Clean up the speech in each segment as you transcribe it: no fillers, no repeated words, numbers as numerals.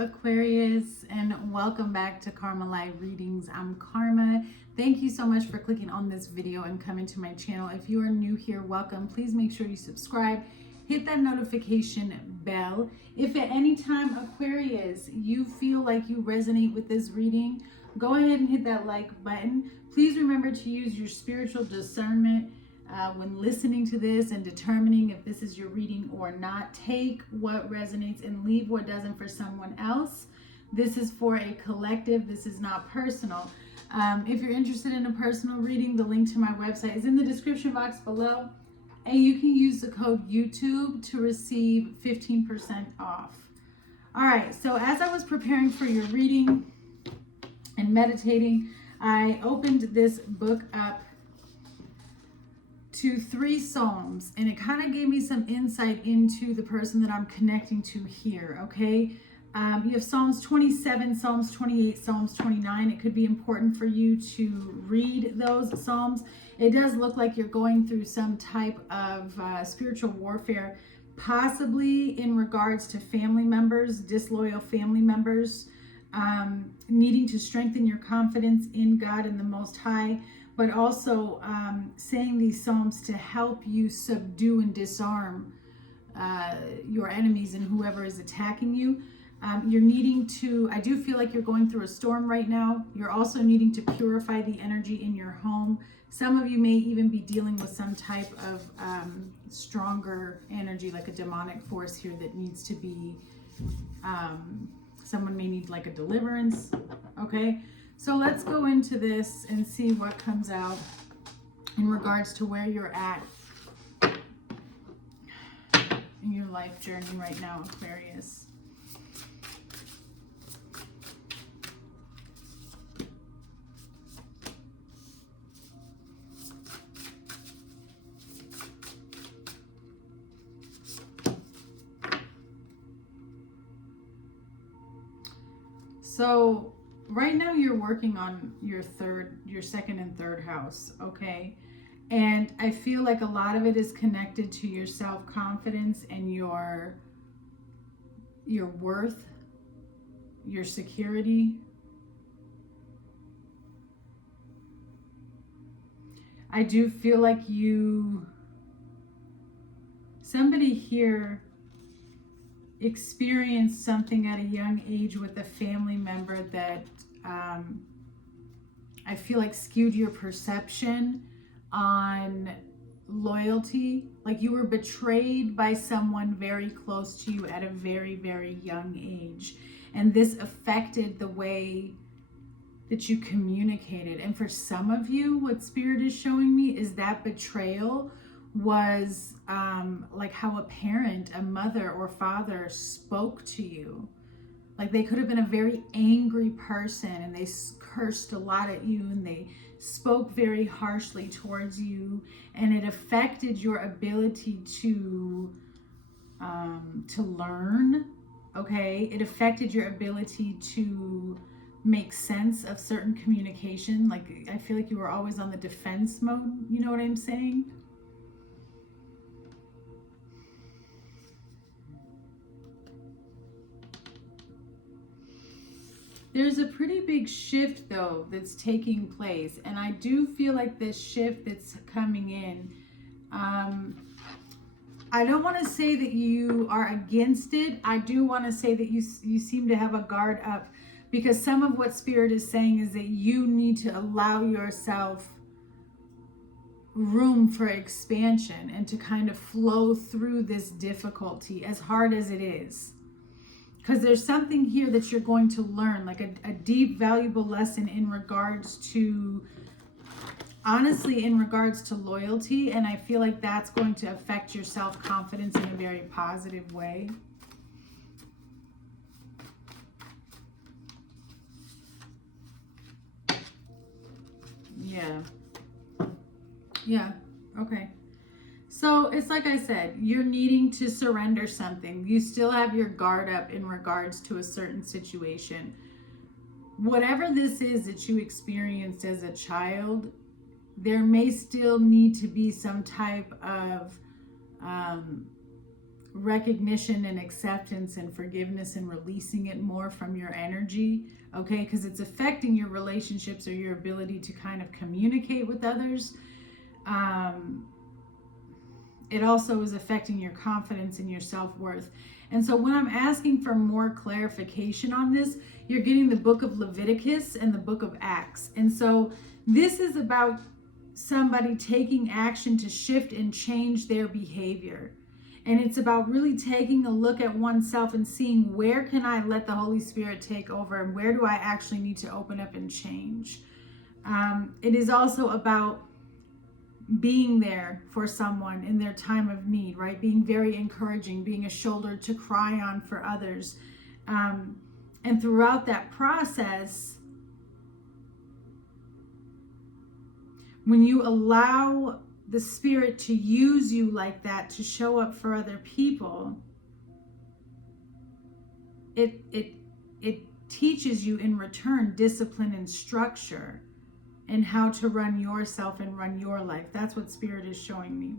Aquarius, and welcome back to Karma Live Readings. I'm Karma. Thank you so much for clicking on this video and coming to my channel. If you are new here, welcome. Please make sure you subscribe, hit that notification bell. If at any time, Aquarius, you feel like you resonate with this reading, go ahead and hit that like button. Please remember to use your spiritual discernment when listening to this and determining if this is your reading or not. Take what resonates and leave what doesn't for someone else. This is for a collective. This is not personal. If you're interested in a personal reading, the link to my website is in the description box below. And you can use the code YouTube to receive 15% off. All right, so as I was preparing for your reading and meditating, I opened this book up to 3 Psalms, and it kind of gave me some insight into the person that I'm connecting to here, okay? You have Psalms 27, Psalms 28, Psalms 29. It could be important for you to read those Psalms. It does look like you're going through some type of spiritual warfare, possibly in regards to family members, disloyal family members, needing to strengthen your confidence in God and the Most High, but also saying these Psalms to help you subdue and disarm your enemies and whoever is attacking you. You're needing to, I do feel like you're going through a storm right now. You're also needing to purify the energy in your home. Some of you may even be dealing with some type of stronger energy, like a demonic force here that needs to be, someone may need like a deliverance, okay? So let's go into this and see what comes out in regards to where you're at in your life journey right now, Aquarius. So right now you're working on your second and third house, okay? And I feel like a lot of it is connected to your self-confidence and your worth, your security. I do feel like somebody here experienced something at a young age with a family member that I feel like skewed your perception on loyalty. Like you were betrayed by someone very close to you at a very, very young age. And this affected the way that you communicated. And for some of you, what Spirit is showing me is that betrayal was like how a parent, a mother or father spoke to you. Like they could have been a very angry person and they cursed a lot at you and they spoke very harshly towards you, and it affected your ability to learn, okay? It affected your ability to make sense of certain communication. Like I feel like you were always on the defense mode, you know what I'm saying? There's a pretty big shift though that's taking place, and I do feel like this shift that's coming in, I don't want to say that you are against it. I do want to say that you seem to have a guard up, because some of what Spirit is saying is that you need to allow yourself room for expansion and to kind of flow through this difficulty, as hard as it is. Because there's something here that you're going to learn, like a deep, valuable lesson in regards to, honestly, in regards to loyalty. And I feel like that's going to affect your self-confidence in a very positive way. Yeah. Okay. So it's like I said, you're needing to surrender something. You still have your guard up in regards to a certain situation. Whatever this is that you experienced as a child, there may still need to be some type of recognition and acceptance and forgiveness and releasing it more from your energy, okay? Because it's affecting your relationships or your ability to kind of communicate with others. It also is affecting your confidence and your self-worth. And so when I'm asking for more clarification on this, you're getting the book of Leviticus and the book of Acts. And so this is about somebody taking action to shift and change their behavior. And it's about really taking a look at oneself and seeing, where can I let the Holy Spirit take over, and where do I actually need to open up and change? It is also about being there for someone in their time of need, right? Being very encouraging, being a shoulder to cry on for others. And throughout that process, when you allow the Spirit to use you like that to show up for other people, it teaches you in return discipline and structure and how to run yourself and run your life. That's what Spirit is showing me.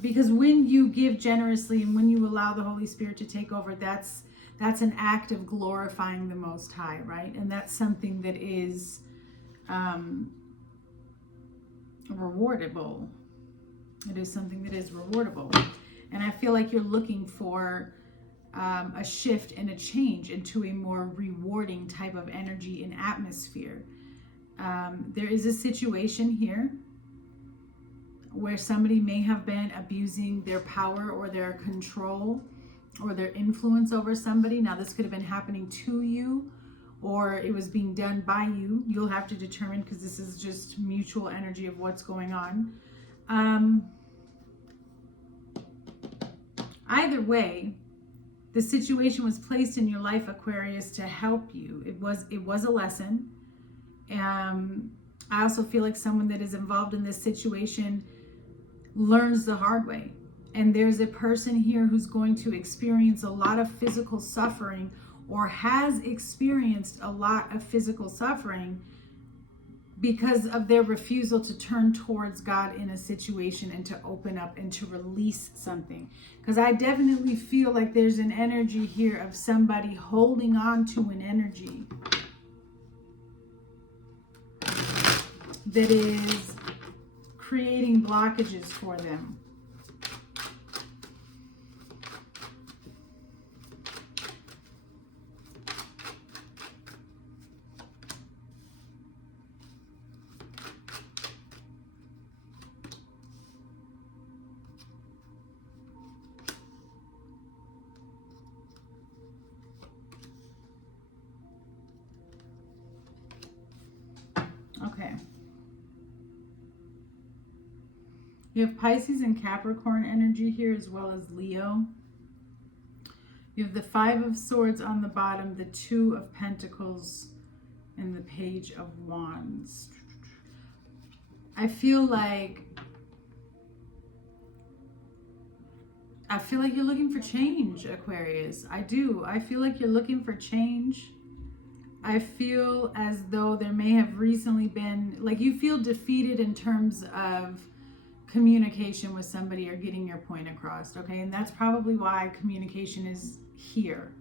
Because when you give generously and when you allow the Holy Spirit to take over, that's an act of glorifying the Most High, right? And that's something that is rewardable. It is something that is rewardable. And I feel like you're looking for a shift and a change into a more rewarding type of energy and atmosphere. There is a situation here where somebody may have been abusing their power or their control or their influence over somebody. Now, this could have been happening to you, or it was being done by you. You'll have to determine, because this is just mutual energy of what's going on. Either way, the situation was placed in your life, Aquarius, to help you. It was a lesson. I also feel like someone that is involved in this situation learns the hard way. And there's a person here who's going to experience a lot of physical suffering, or has experienced a lot of physical suffering because of their refusal to turn towards God in a situation and to open up and to release something. Because I definitely feel like there's an energy here of somebody holding on to an energy that is creating blockages for them. Okay. You have Pisces and Capricorn energy here, as well as Leo. You have the Five of Swords on the bottom, the Two of Pentacles, and the Page of Wands. I feel like you're looking for change, Aquarius. I do. I feel like you're looking for change. I feel as though there may have recently been, like, you feel defeated in terms of communication with somebody or getting your point across, okay? And that's probably why communication is here,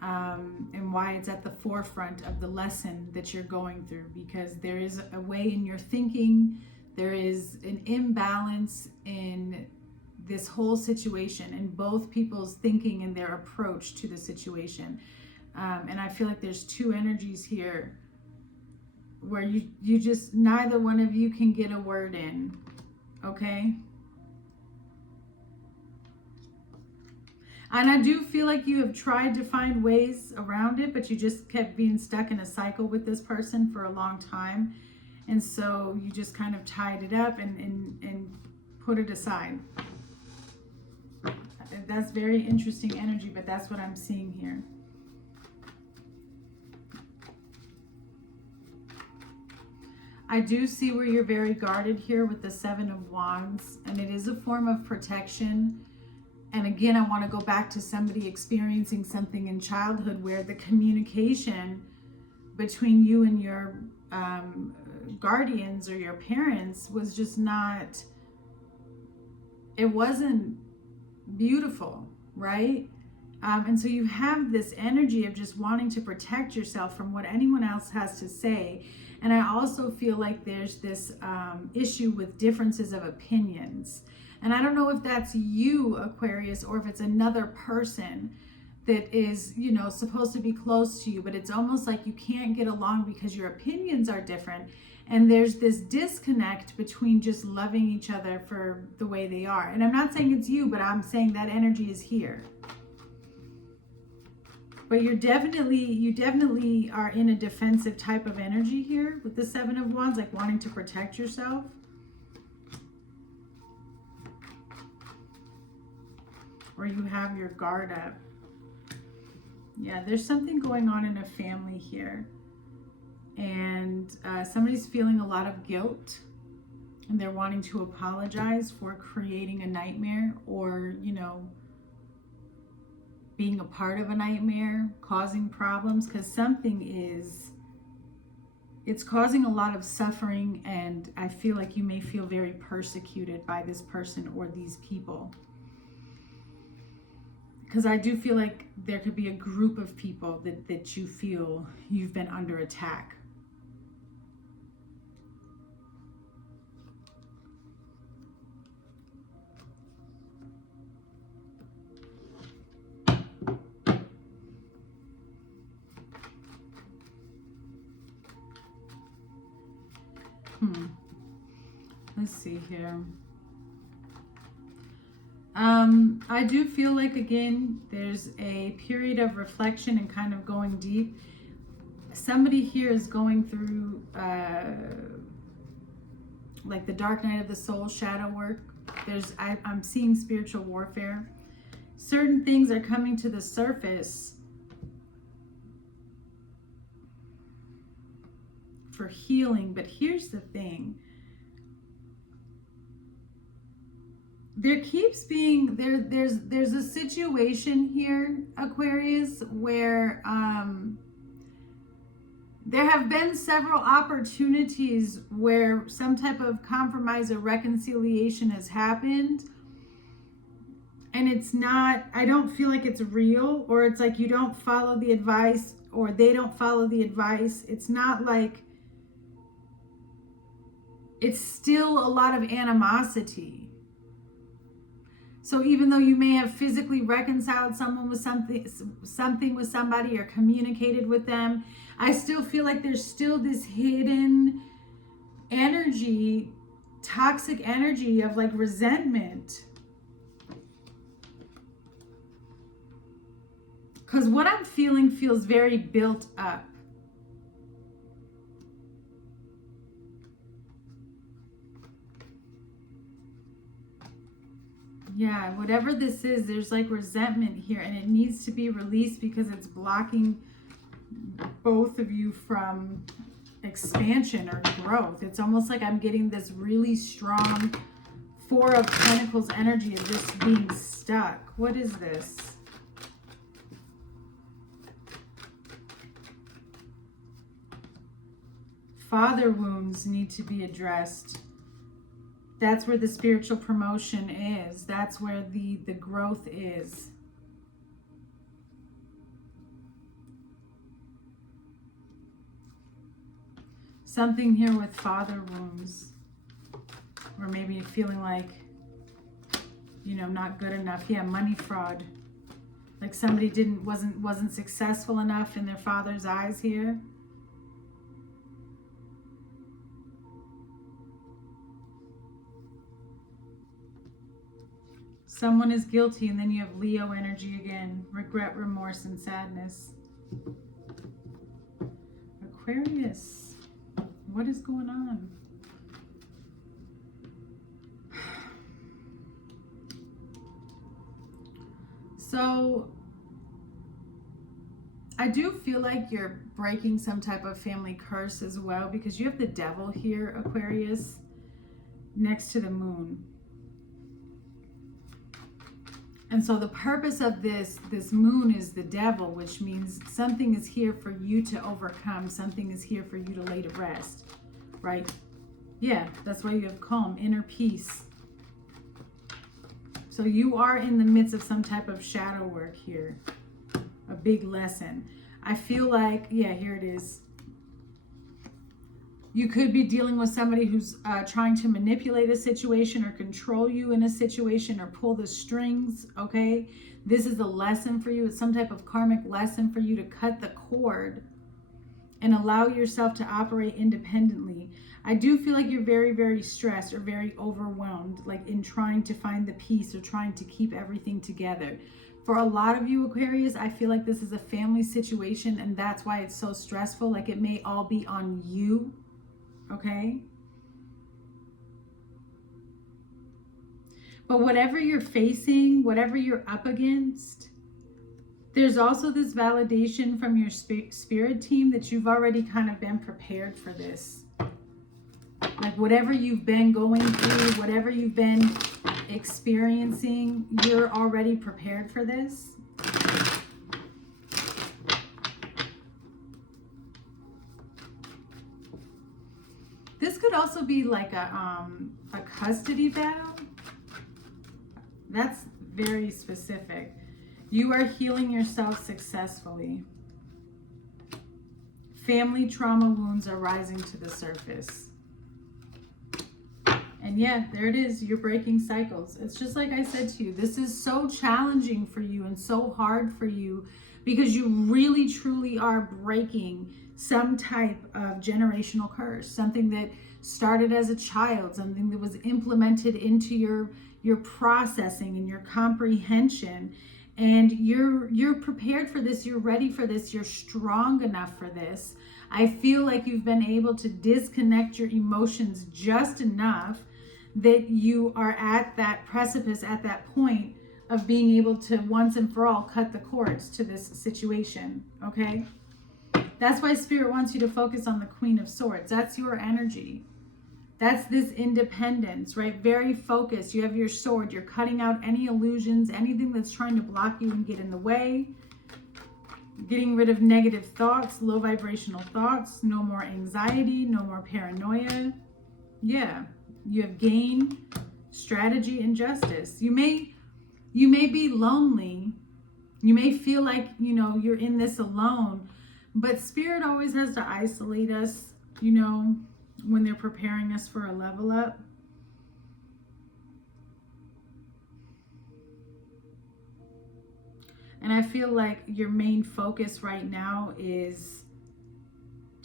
and why it's at the forefront of the lesson that you're going through, because there is a way in your thinking, there is an imbalance in this whole situation, and both people's thinking and their approach to the situation. And I feel like there's two energies here where you just, neither one of you can get a word in, okay? And I do feel like you have tried to find ways around it, but you just kept being stuck in a cycle with this person for a long time. And so you just kind of tied it up and put it aside. That's very interesting energy, but that's what I'm seeing here. I do see where you're very guarded here with the Seven of Wands, and it is a form of protection. And again, I want to go back to somebody experiencing something in childhood where the communication between you and your guardians or your parents was just not, it wasn't beautiful, right? And so you have this energy of just wanting to protect yourself from what anyone else has to say. And I also feel like there's this issue with differences of opinions. And I don't know if that's you, Aquarius, or if it's another person that is, you know, supposed to be close to you, but it's almost like you can't get along because your opinions are different. And there's this disconnect between just loving each other for the way they are. And I'm not saying it's you, but I'm saying that energy is here. But you definitely are in a defensive type of energy here with the Seven of Wands, like wanting to protect yourself. Or you have your guard up. Yeah, there's something going on in a family here. And somebody's feeling a lot of guilt. And they're wanting to apologize for creating a nightmare, or, you know, being a part of a nightmare, causing problems, because it's causing a lot of suffering, and I feel like you may feel very persecuted by this person or these people. Because I do feel like there could be a group of people that you feel you've been under attack. Let's see here. I do feel like, again, there's a period of reflection and kind of going deep. Somebody here is going through like the dark night of the soul, shadow work. I'm seeing spiritual warfare. Certain things are coming to the surface for healing, but here's the thing. There keeps being there's a situation here, Aquarius, where there have been several opportunities where some type of compromise or reconciliation has happened, and it's not, I don't feel like it's real, or it's like you don't follow the advice or they don't follow the advice. It's not like, it's still a lot of animosity. So even though you may have physically reconciled someone with something with somebody or communicated with them, I still feel like there's still this hidden energy, toxic energy of like resentment. Because what I'm feeling feels very built up. Yeah, whatever this is, there's like resentment here, and it needs to be released because it's blocking both of you from expansion or growth. It's almost like I'm getting this really strong Four of Pentacles energy of just being stuck. What is this? Father wounds need to be addressed. That's where the spiritual promotion is. That's where the growth is. Something here with father wounds. Or maybe feeling like, you know, not good enough. Yeah, money fraud. Like somebody wasn't successful enough in their father's eyes here. Someone is guilty, and then you have Leo energy again. Regret, remorse, and sadness. Aquarius, what is going on? So, I do feel like you're breaking some type of family curse as well, because you have the devil here, Aquarius, next to the moon. And so the purpose of this moon is the devil, which means something is here for you to overcome. Something is here for you to lay to rest, right? Yeah, that's why you have calm, inner peace. So you are in the midst of some type of shadow work here. A big lesson. I feel like, yeah, here it is. You could be dealing with somebody who's trying to manipulate a situation or control you in a situation or pull the strings, okay? This is a lesson for you. It's some type of karmic lesson for you to cut the cord and allow yourself to operate independently. I do feel like you're very, very stressed or very overwhelmed, like in trying to find the peace or trying to keep everything together. For a lot of you Aquarius, I feel like this is a family situation and that's why it's so stressful. Like it may all be on you, okay? But whatever you're facing, whatever you're up against, there's also this validation from your spirit team that you've already kind of been prepared for this. Like whatever you've been going through, whatever you've been experiencing, you're already prepared for this. This could also be like a custody battle. That's very specific. You are healing yourself successfully. Family trauma wounds are rising to the surface. And yeah, there it is. You're breaking cycles. It's just like I said to you, this is so challenging for you and so hard for you because you really, truly are breaking some type of generational curse, something that started as a child, something that was implemented into your processing and your comprehension. And you're prepared for this. You're ready for this. You're strong enough for this. I feel like you've been able to disconnect your emotions just enough that you are at that precipice, at that point of being able to once and for all cut the cords to this situation, okay? That's why Spirit wants you to focus on the Queen of Swords. That's your energy. That's this independence, right? Very focused. You have your sword. You're cutting out any illusions, anything that's trying to block you and get in the way. Getting rid of negative thoughts, low vibrational thoughts. No more anxiety, no more paranoia. Yeah, you have gain, strategy, and justice. You may be lonely. You may feel like, you're in this alone. But Spirit always has to isolate us, when they're preparing us for a level up. And I feel like your main focus right now is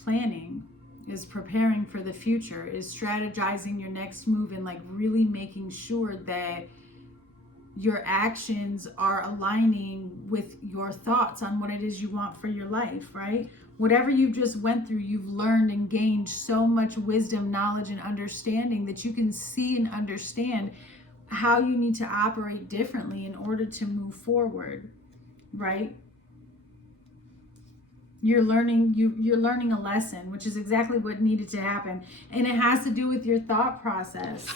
planning, is preparing for the future, is strategizing your next move and like really making sure that your actions are aligning with your thoughts on what it is you want for your life, right? Whatever you've just went through, you've learned and gained so much wisdom, knowledge, and understanding that you can see and understand how you need to operate differently in order to move forward, right? You're learning a lesson, which is exactly what needed to happen. And it has to do with your thought process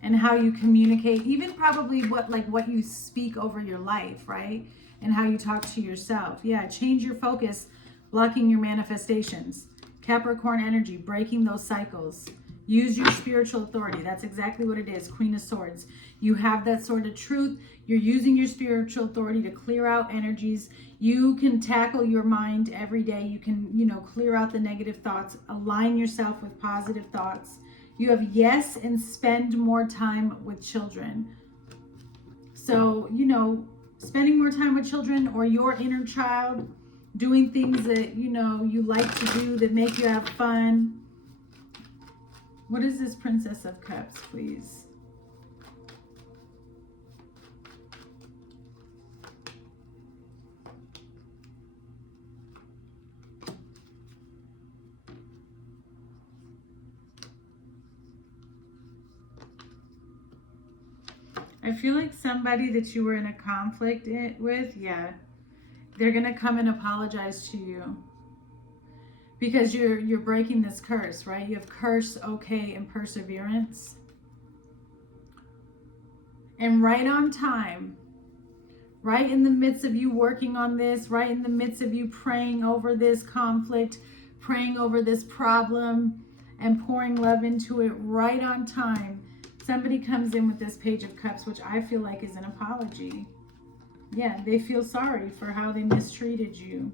and how you communicate, even probably what you speak over your life, right? And how you talk to yourself. Yeah, change your focus, blocking your manifestations. Capricorn energy, breaking those cycles. Use your spiritual authority. That's exactly what it is. Queen of Swords. You have that sword of truth. You're using your spiritual authority to clear out energies. You can tackle your mind every day. You can, clear out the negative thoughts. Align yourself with positive thoughts. You have yes and spend more time with children. So, spending more time with children or your inner child, doing things that, you like to do that make you have fun. What is this Princess of Cups, please? I feel like somebody that you were in a conflict with, yeah, they're going to come and apologize to you because you're breaking this curse, right? You have curse, okay, and perseverance. And right on time, right in the midst of you working on this, right in the midst of you praying over this conflict, praying over this problem, and pouring love into it, right on time, Somebody comes in with this Page of Cups, which I feel like is an apology. Yeah, they feel sorry for how they mistreated you.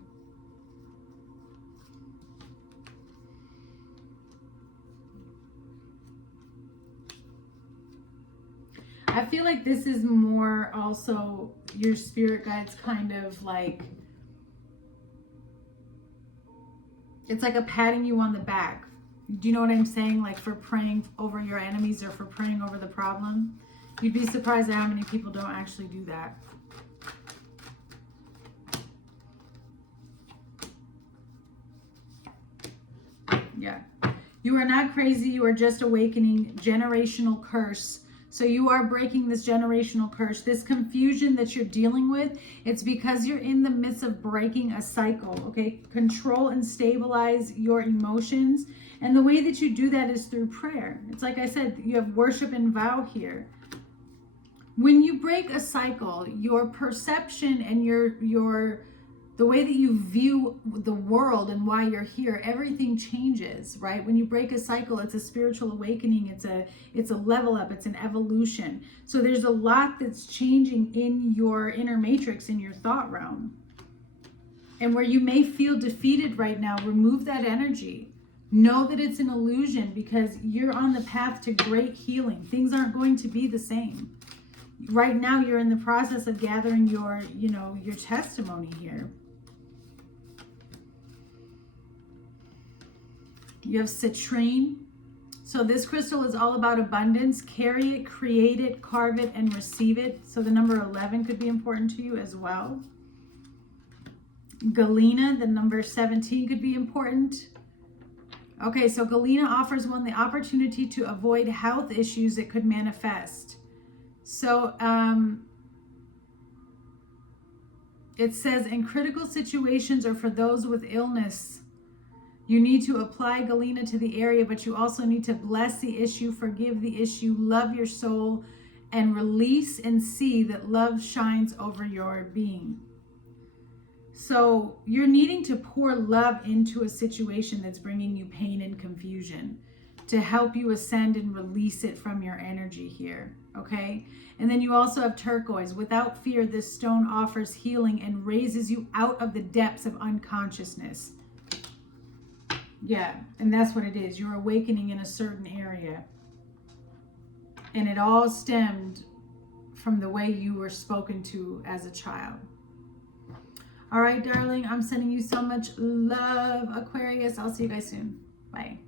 I feel like this is more also your spirit guides kind of like, it's like a patting you on the back. Do you know what I'm saying? Like for praying over your enemies or for praying over the problem. You'd be surprised at how many people don't actually do that. Yeah. You are not crazy. You are just awakening. Generational curse. So you are breaking this generational curse. This confusion that you're dealing with, it's because you're in the midst of breaking a cycle, okay? Control and stabilize your emotions. And the way that you do that is through prayer. It's like I said, you have worship and vow here. When you break a cycle, your perception and the way that you view the world and why you're here, everything changes, right? When you break a cycle, it's a spiritual awakening. It's a level up. It's an evolution. So there's a lot that's changing in your inner matrix, in your thought realm. And where you may feel defeated right now, remove that energy. Know that it's an illusion because you're on the path to great healing. Things aren't going to be the same. Right now, you're in the process of gathering your testimony here. You have citrine. So this crystal is all about abundance. Carry it, create it, carve it, and receive it. So the number 11 could be important to you as well. Galena, the number 17 could be important. Okay, so Galena offers one the opportunity to avoid health issues that could manifest. So it says in critical situations or for those with illness, you need to apply Galena to the area, but you also need to bless the issue, forgive the issue, love your soul, and release and see that love shines over your being. So you're needing to pour love into a situation that's bringing you pain and confusion to help you ascend and release it from your energy here, okay? And then you also have turquoise. Without fear, this stone offers healing and raises you out of the depths of unconsciousness. Yeah, and that's what it is. You're awakening in a certain area. And it all stemmed from the way you were spoken to as a child. All right, darling, I'm sending you so much love, Aquarius. I'll see you guys soon. Bye.